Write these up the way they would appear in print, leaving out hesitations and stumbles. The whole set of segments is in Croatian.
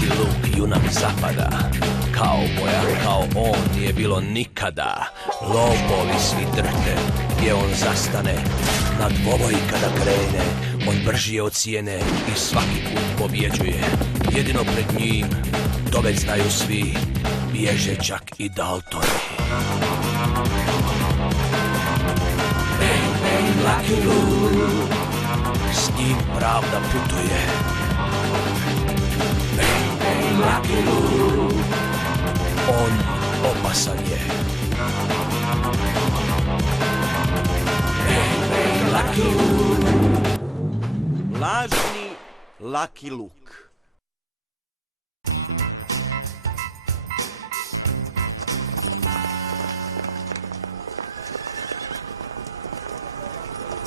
Lucky Luke, junak zapada. Kauboja kao on nije bilo nikada. Lopovi svi drhte, gdje on zastane. Na dvoboj kada krene, on brži je od cijene i svaki put pobjeđuje. Jedino pred njim, to već znaju svi, bježe čak i Daltoni. Bang, bang, Lucky Luke, s njim pravda putuje. Bang, bang, Lucky Luke, on opasan je. Bang, bang, Lucky Luke. Lažni Lucky Luke.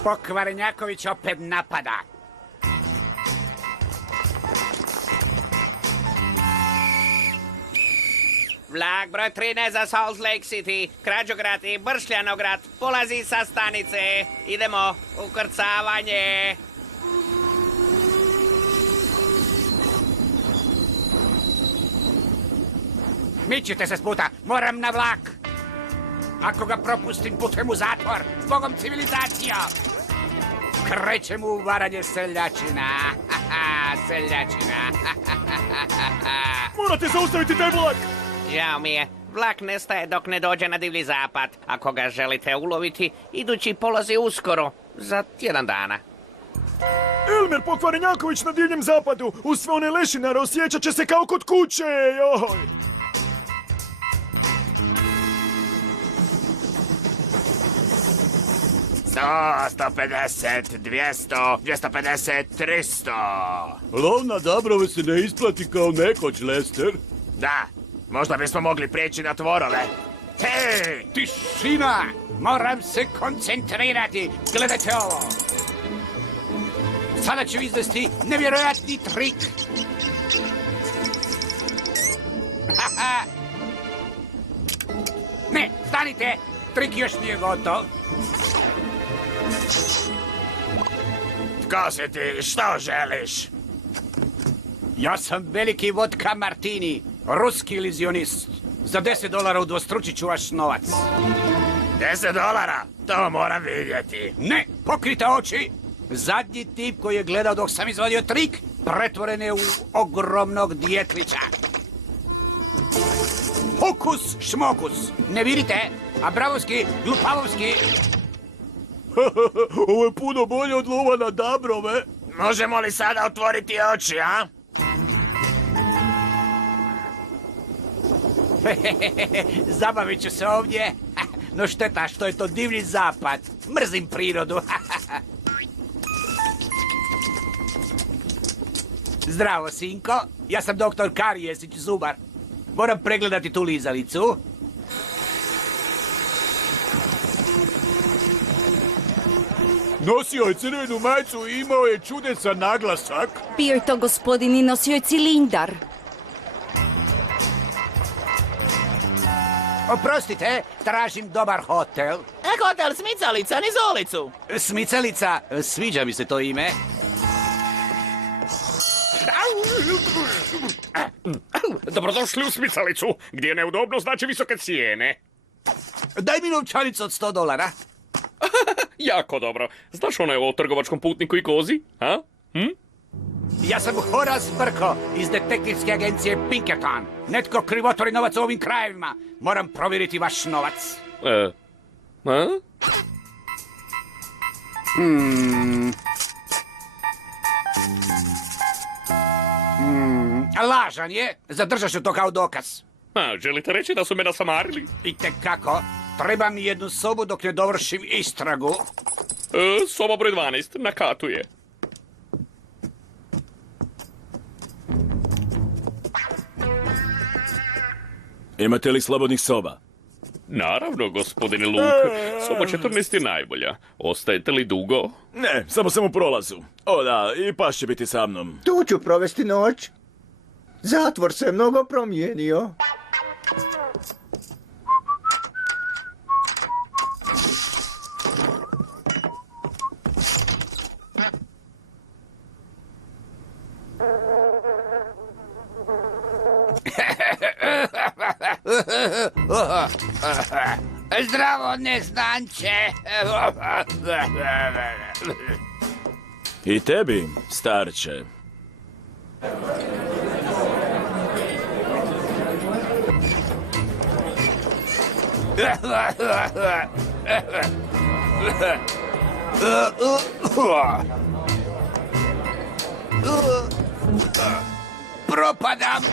Pokvarenjaković opet napada. Vlak broj 13 za Salt Lake City, Krađograd i Bršljanograd polazi sa stanice. Idemo, ukrcavanje. Mičite se s puta, moram na vlak. Ako ga propustim, putem u zatvor, zbogom civilizacija. Krećem u varanje seljačina. Seljačina. Morate zaustaviti taj vlak! Žao mi je, vlak nestaje dok ne dođe na divlji zapad. Ako ga želite uloviti, idući polazi uskoro, za tjedan dana. Elmer Pokvarenjaković na divljem zapadu, uz sve one lešinare osjećat će se kao kod kuće, joj! 150, 200, 250, 300. Lov na dabrove se ne isplati kao nekoć, Lester. Da, možda bismo mogli prijeći na tvorove. Hej! Tišina! Moram se koncentrirati. Gledajte ovo. Sada ću izvesti nevjerojatni trik. Ne, stanite! Trik još nije gotov. Tko si ti? Što želiš? Ja sam veliki vodka Martini, ruski ilizionist. Za $10 udvostručit ću vaš novac. $10? To moram vidjeti. Ne, pokrite oči. Zadnji tip koji je gledao dok sam izvadio trik, pretvoren je u ogromnog djetlića. Hokus šmokus. Ne vidite? Abravovski, glupavovski. Ovo je puno bolje od lova na dabrove. Možemo li sada otvoriti oči, a? Zabavit ću se ovdje. No šteta što je to divlji zapad. Mrzim prirodu. Zdravo, sinko. Ja sam doktor Karijesić, zubar. Moram pregledati tu lizalicu. Nosio je crvenu majicu i imao je čudesan naglasak. Bio je to gospodin i nosio je cilindar. Oprostite, tražim dobar hotel. Hotel Smicalica, niz ulicu. Smicalica, sviđa mi se to ime. Dobrodošli u Smicalicu, gdje je neudobno znači visoke cijene. Daj mi novčanicu od $100. Jako dobro. Znaš ono o trgovačkom putniku i kozi, a? Ja sam Horace Brko iz detektivske agencije Pinkerton. Netko krivotvori novac u ovim krajevima. Moram provjeriti vaš novac. A? Lažan je. Zadržat ću to kao dokaz. A, želite reći da su me nasamarili? Itekako. Treba mi jednu sobu dok ne dovršim istragu. Soba broj 12, na katu je. Imate li slobodnih soba? Naravno, gospodine Luke. Soba 14 je najbolja. Ostajete li dugo? Ne, samo sam u prolazu. O da, i pas će biti sa mnom. Tu ću provesti noć. Zatvor se mnogo promijenio. Zdravo, neznanče. I tebi, starče. Propadam.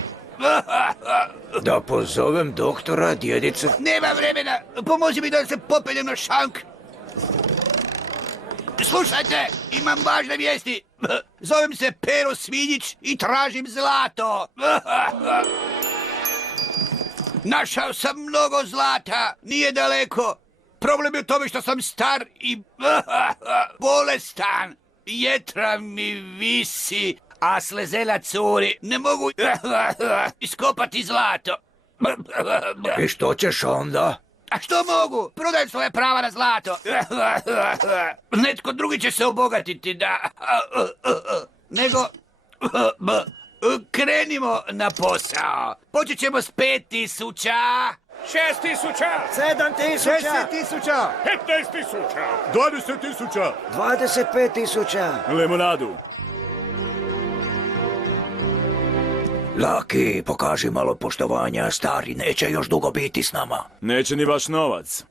Da pozovem doktora, djedice. Nema vremena. Pomozi mi da se popeljem na šank. Slušajte, imam važne vijesti. Zovem se Pero Svinjić i tražim zlato. Našao sam mnogo zlata, nije daleko. Problem je u tome što sam star i bolestan. Jetra mi visi, a slezela curi. Ne mogu iskopati zlato. I što ćeš onda? A što mogu? Prodajem svoje prava na zlato. Netko drugi će se obogatiti, da. Nego, krenimo na posao. Počet ćemo s 5.000. 6.000! 7.000! 10.000. 15.000! 20.000! 25.000! Limonadu. Laki, pokaži malo poštovanja, stari neće još dugo biti s nama. Neće ni vaš novac.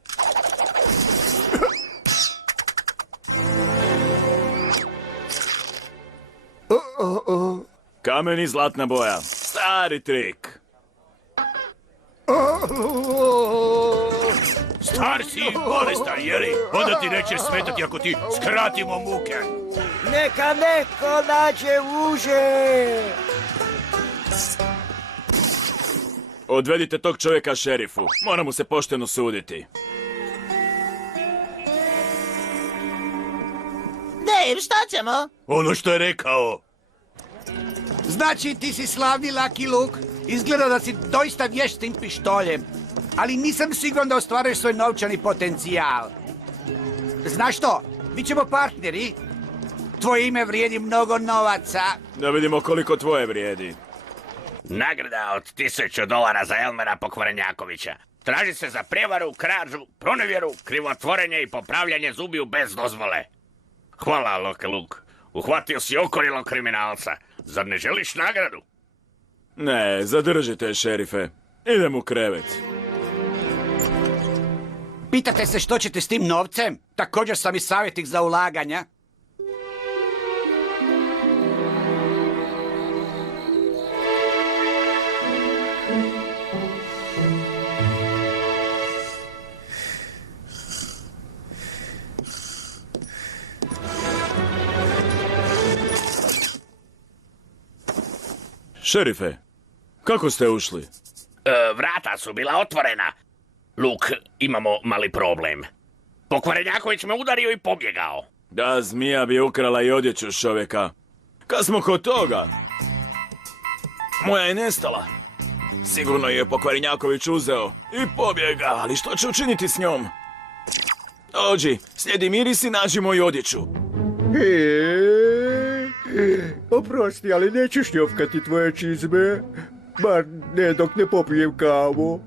Kamen i zlatna boja. Stari trik. Star si i bolestan, jeli? Onda ti neće smetati ako ti skratimo muke. Neka neko nađe uže! Odvedite tog čovjeka šerifu. Mora mu se pošteno suditi. Dave, šta ćemo? Ono što je rekao. Znači, ti si slavni Lucky Luke. Izgleda da si doista vješt s tim pištoljem. Ali nisam siguran da ostvaruješ svoj novčani potencijal. Znaš što? Bit ćemo partneri. Tvoje ime vrijedi mnogo novaca. Da vidimo koliko tvoje vrijedi. Nagrada od $1000 za Elmera Pokvarenjakovića. Traži se za prijevaru, krađu, pronevjeru, krivotvorenje i popravljanje zubiju bez dozvole. Hvala, Lucky Luke. Uhvatio si okorilog kriminalca. Zar ne želiš nagradu? Ne, zadržite, šerife. Idem u krevet. Pitate se što ćete s tim novcem? Također sam i savjetnik za ulaganja. Šerife, kako ste ušli? Vrata su bila otvorena. Luke, imamo mali problem. Pokvarenjaković me udario i pobjegao. Da, zmija bi ukrala i odjeću čovjeka. Kad smo kod toga... Moja je nestala. Sigurno je Pokvarenjaković uzeo i pobjega, ali što će učiniti s njom? Dođi, slijedi miris i nađi moju odjeću. Oprosti, ali neću šljopkati tvoje čizme. Bar ne dok ne popijem kavu.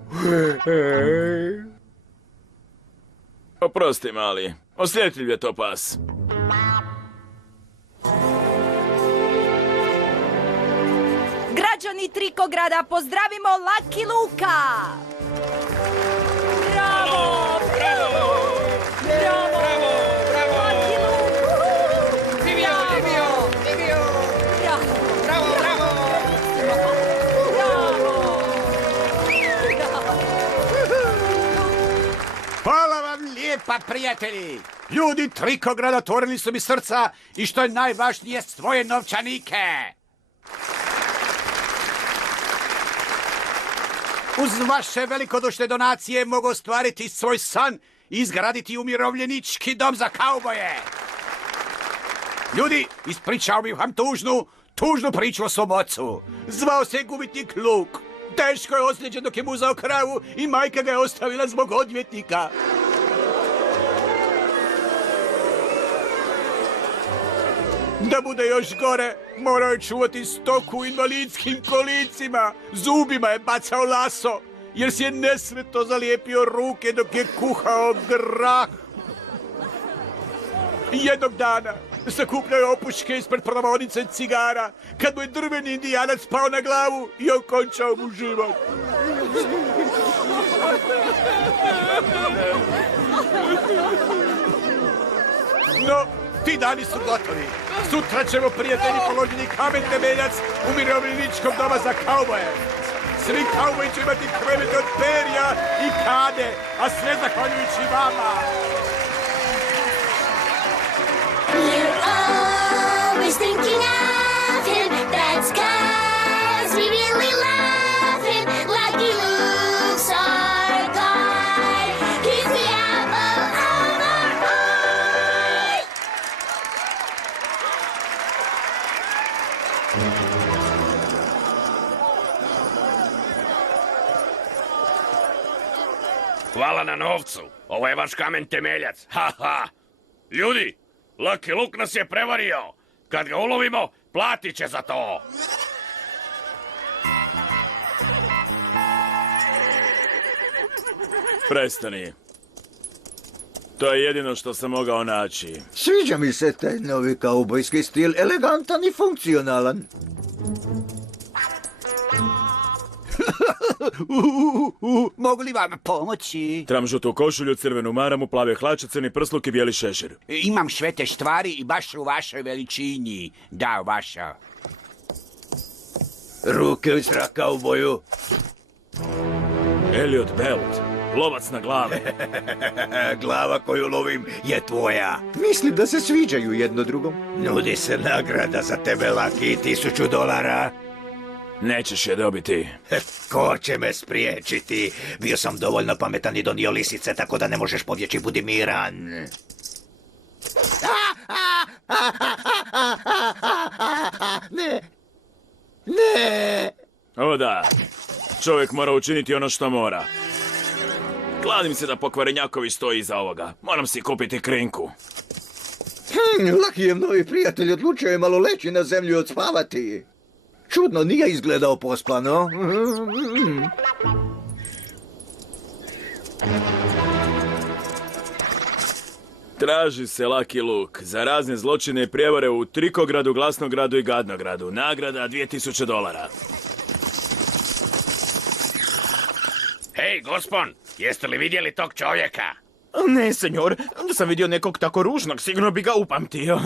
Oprosti, mali. Osjetljiv je to pas. Građani Trikograda, pozdravimo Lucky Luka! Bravo! Bravo! Bravo! Lucky Luke! Živio! Bravo! Bravo! Hvala vam lijepa, prijatelji! Ljudi Trikograda otvorili su mi srca i što je najvažnije, svoje novčanike! Uz vaše velikodušne donacije mogu ostvariti svoj san i izgraditi umirovljenički dom za kauboje. Ljudi, ispričao bih vam tužnu priču o svom ocu. Zvao se gubitnik Luke. Teško je ozlijeđen dok je muzao kravu i majka ga je ostavila zbog odvjetnika. Da bude još gore, morao je čuvati stoku u invalidskim kolicima. Zubima je bacao laso jer si je nesretno zalijepio ruke dok je kuhao grah. Jednog dana sakupljao je opuške ispred prodavaonice cigara, kad mu je drveni indijanac pao na glavu i okončao mu život. No, ti dani su gotovi. Sutra ćemo, prijatelji, položiti kamen temeljac u umirovljeničkom doma za kauboje. Svi kauboji će imati krevete od perja i kade, a sve zahvaljujući vama. We're always thinking of him. That's 'cause we really love him. Lucky Luke's our guide. He's the apple of our eye. Hvala na novcu. Ovo je vaš kamen temeljac. Ha, ha. Ljudi, Lucky Luke nas je prevario. Kad ga ulovimo, platit će za to. Prestani. To je jedino što sam mogao naći. Sviđa mi se taj novi kaubojski stil, elegantan i funkcionalan. Mogu li vam pomoći? Tram žutu košulju, crvenu maramu, plave hlače, crni prsluk i bijeli šešir. Imam sve te stvari i baš u vašoj veličini. Da, vaša. Ruke u zrak, kauboju. Elliot Belt, lovac na glave. Glava koju lovim je tvoja. Mislim da se sviđaju jedno drugom. Nudi se nagrada za tebe, Lucky, $1000. Nećeš je dobiti. Ko će me spriječiti? Bio sam dovoljno pametan i donio lisice, tako da ne možeš pobjeći, budi miran. Ne. Ne. O da, čovjek mora učiniti ono što mora. Kladim se da pokvarenjakovi stoji iza ovoga. Moram si kupiti krinku. Lucky je novi prijatelj, odlučio je malo leći na zemlju i odspavati. Čudno, nije izgledao pospano. Traži se Lucky Luke za razne zločine i prijevare u Trikogradu, Glasnogradu i Gadnogradu. Nagrada $2000. Hej, gospon, jeste li vidjeli tog čovjeka? Ne, senjor, da sam vidio nekog tako ružnog, sigurno bi ga upamtio.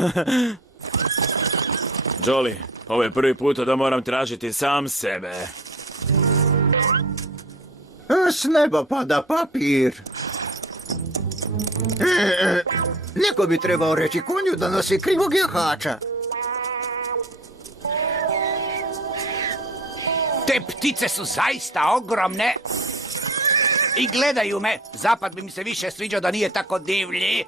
Jolly, ovo je prvi puta da moram tražiti sam sebe. S neba pada papir. Neko bi trebao reći konju da nosi krivog jahača. Te ptice su zaista ogromne. I gledaju me. Zapad bi mi se više sviđao da nije tako divlji.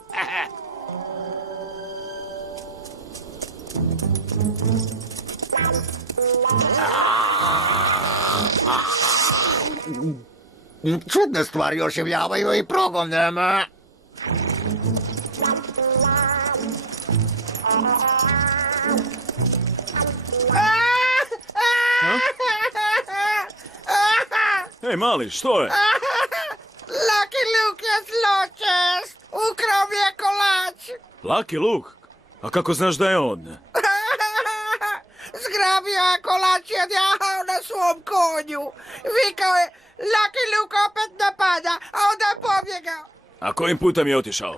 Čudne stvari oživljavaju i progonama. Ej, mali, što je? Lucky Luke je zločest. Ukrao mi je kolač. Lucky Luke? A kako znaš da je on? Zgrabio je kolač i odjahao na svom konju. Vikao je, Lucky Luke opet napada, a onda je pobjegao. A kojim putem je otišao?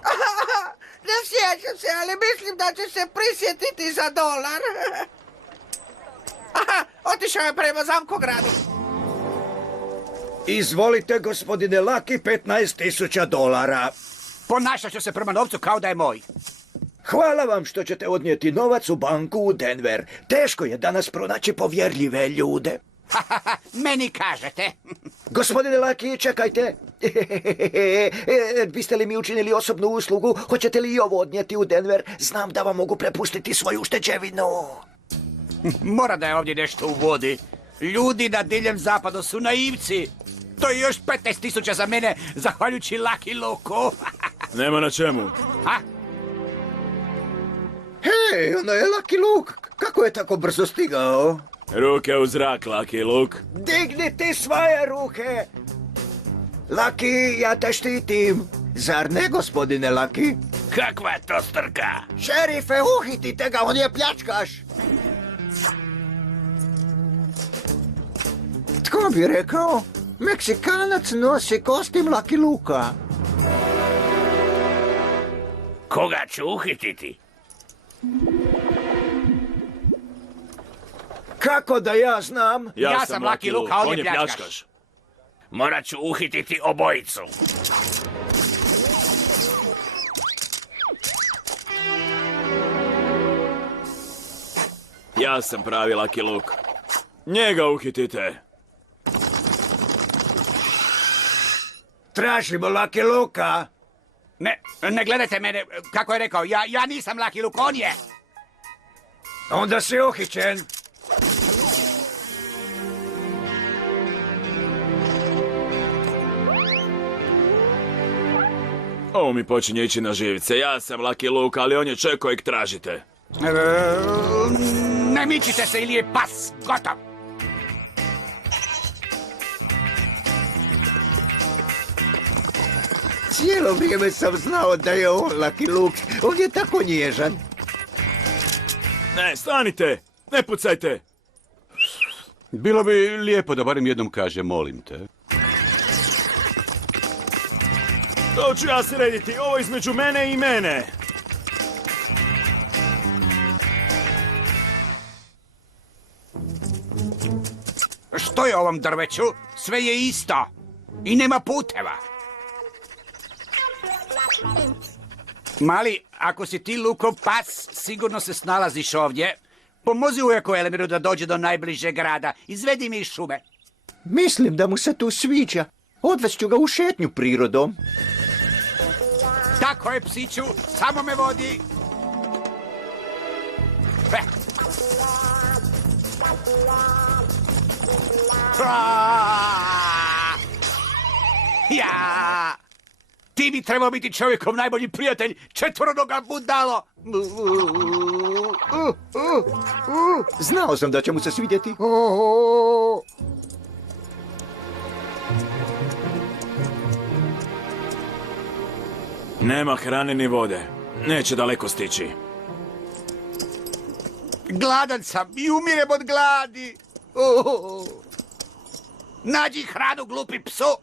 Ne sjećam se, ali mislim da će se prisjetiti za $1. Aha, otišao je prema Zamkogradu. Izvolite, gospodine Lucky, $15,000. Ponašat ću se prema novcu kao da je moj. Hvala vam što ćete odnijeti novac u banku u Denver. Teško je danas pronaći povjerljive ljude. Meni kažete. Gospodine Lucky, čekajte. Biste li mi učinili osobnu uslugu? Hoćete li i ovo odnijeti u Denver? Znam da vam mogu prepustiti svoju ušteđevinu. Mora da je ovdje nešto u vodi. Ljudi na diljem zapadu su naivci. To je još 15,000 za mene, zahvaljujući Lucky Luke-u. Nema na čemu. Ha? Hej, ono je Lucky Luke. Kako je tako brzo stigao? Ruke u zrak, Lucky Luke. Dignite svoje ruke. Laki, ja te štitim. Zar ne, gospodine Laki? Kakva je to strka? Šerife, uhitite ga, on je pljačkaš. Tko bi rekao? Meksikanac nosi kostim Lucky Luka. Koga ću uhititi? Kako da ja znam? Ja sam Lucky Luke, a on je pljačkaš. Morat ću uhititi obojicu. Ja sam pravi Lucky Luke. Njega uhitite. Tražimo Lucky Luka. Ne gledajte mene, kako je rekao, ja nisam Lucky Luke, on je. Onda si uhićen. Ovo mi počinje ići na živce. Ja sam Lucky Luke, ali on je čovjek kojeg tražite. Ne mičite se ili je pas gotov. Cijelo vrijeme sam znao da je on Lucky Luke. On je tako nježan. Ne, stanite! Ne pucajte! Bilo bi lijepo da barem jednom kaže molim te. To ću ja srediti. Ovo između mene i mene. Što je ovom drveću? Sve je isto. I nema puteva. Mali, ako si ti Lukov pas, sigurno se snalaziš ovdje. Pomozi ujako Elmiru da dođe do najbližeg grada. Izvedi mi iz šume. Mislim da mu se tu sviđa. Odvest ću ga u šetnju prirodom. Tako je, psiću, samo me vodi. Ja! Ti bi trebao biti čovjekom najbolji prijatelj, četvoronoga budalo. Znao sam da će mu se svidjeti. Nema hrane ni vode. Neće daleko stići. Gladan sam i umirem od gladi. Nađi hranu, glupi psu.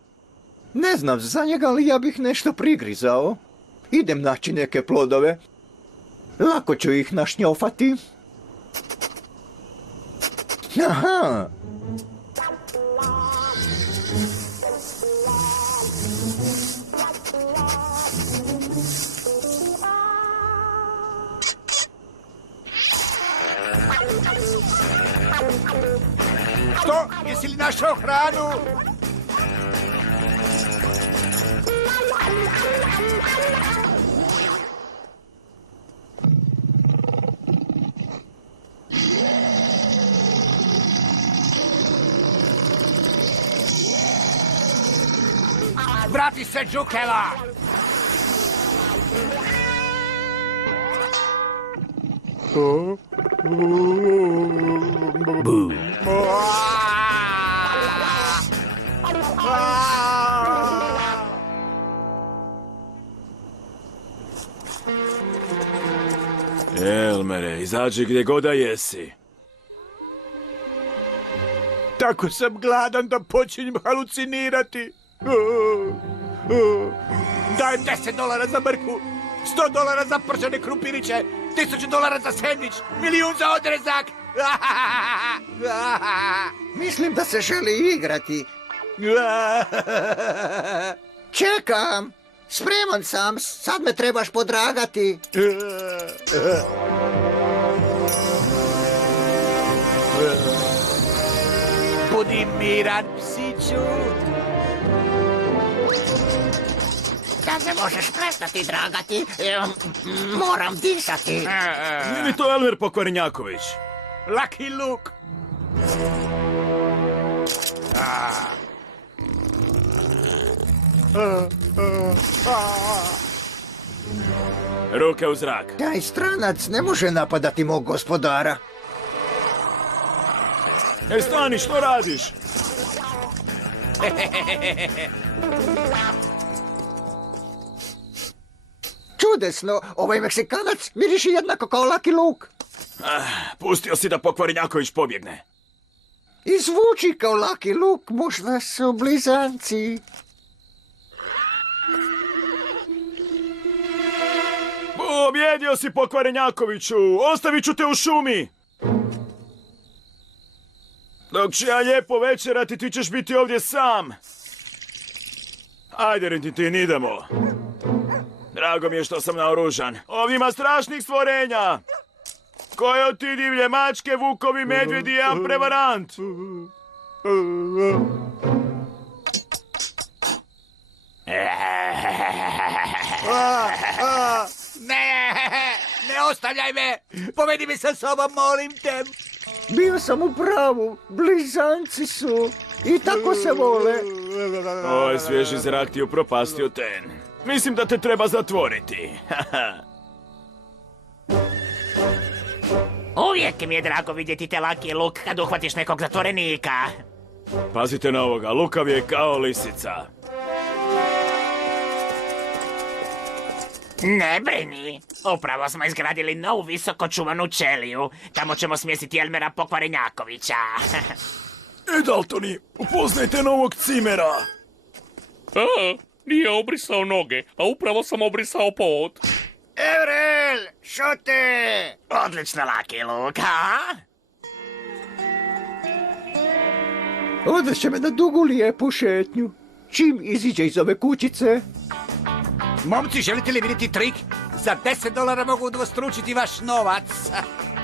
Ne znam za njega, ali ja bih nešto prigrizao. Idem naći neke plodove. Lako ću ih našnjofati. Aha! Što? Jesi li našao hranu? Vrati se, Džukela! Elmere, izađi gdje god da jesi. Tako sam gladan da počinjem halucinirati. Daj $10 za mrkvu, $100 za pržene krumpiriće, $1000 za sendvič, 1.000.000 za odrezak. Mislim da se želi igrati. Čekam. Spreman sam. Sad me trebaš podragati. Budi miran, psiću. Da se možeš prestati dragati, moram disati. Nije li to Elmer Pokvarenjaković? Lucky Luke. Ruke u zrak. Taj stranac ne može napadati mog gospodara. Stani, što radiš? Čudesno, ovaj Meksikanac miriši jednako kao Lucky Luke. Pustio si da pokvarenjaković pobjegne. I zvuči kao Lucky Luke, možda su blizanci. Pobjedio si pokvarenjakoviću, ostavit ću te u šumi. Dok ću ja lijepo večerati, ti ćeš biti ovdje sam. Ajde, Rintintin, idemo. Drago mi je što sam naoružan. Ovdje ima strašnih stvorenja. Koje ti divlje mačke, vukovi, medvjedi, jedan prevarant. Ne ostavljaj me! Povedi mi sa sobom, molim te! Bio sam u pravu, blizanci su. I tako se vole. Ovaj svježi zrak ti upropastio ten. Mislim da te treba zatvoriti. Uvijek mi je drago vidjeti te, Lucky Luke, kad uhvatiš nekog zatvorenika. Pazite na ovoga, lukav je kao lisica. Ne brini, upravo smo izgradili novu visoko čuvanu ćeliju. Tamo ćemo smjestiti Elmera Pokvarenjakovića. Daltoni, upoznajte novog cimera. Nije obrisao noge, a upravo sam obrisao pod. Evrel, šute! Odlično, Lucky Luke, a? Odveće me na dugu lijepu šetnju. Čim iziđe iz ove kućice... Momci, želite li vidjeti trik? Za $10 mogu udvostručiti vaš novac.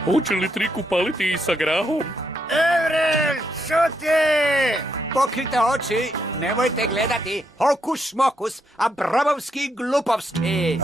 Hoće li trik upaliti i sa grahom? Evrel, šute! Pokrite oči, nemojte gledati. Hokus mokus, a brabovski glupovski.